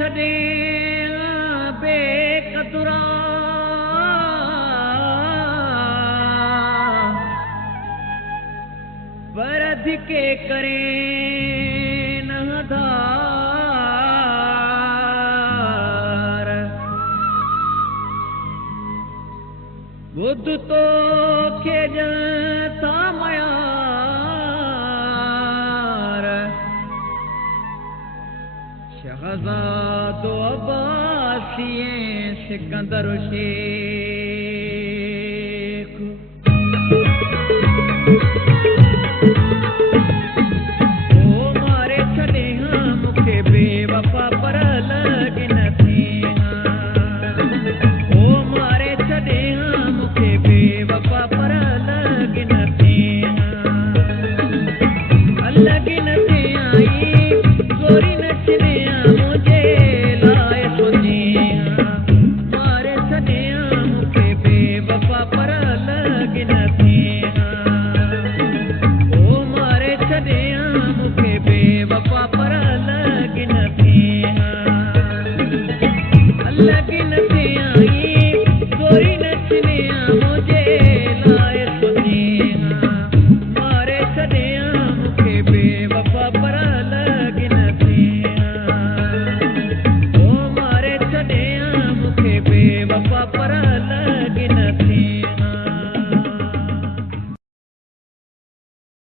छॾे बेक़दुरा पर धिके करे नहदार बुध तो खेजता मयार शहजादो अब्बासिए सिकंदर शेख ओ मारे छॾे हाँ मूंखे बेवफा पर लॻी न थी ओ मारे छॾे हाँ मूंखे बेवफा पर लॻी न थी लॻी न थी आई गोरी न छॾे मुंहिंजे लाइ सोची मारे छॾे मूंखे बेवफा पर लॻी न थी ओ मारे छॾे मूंखे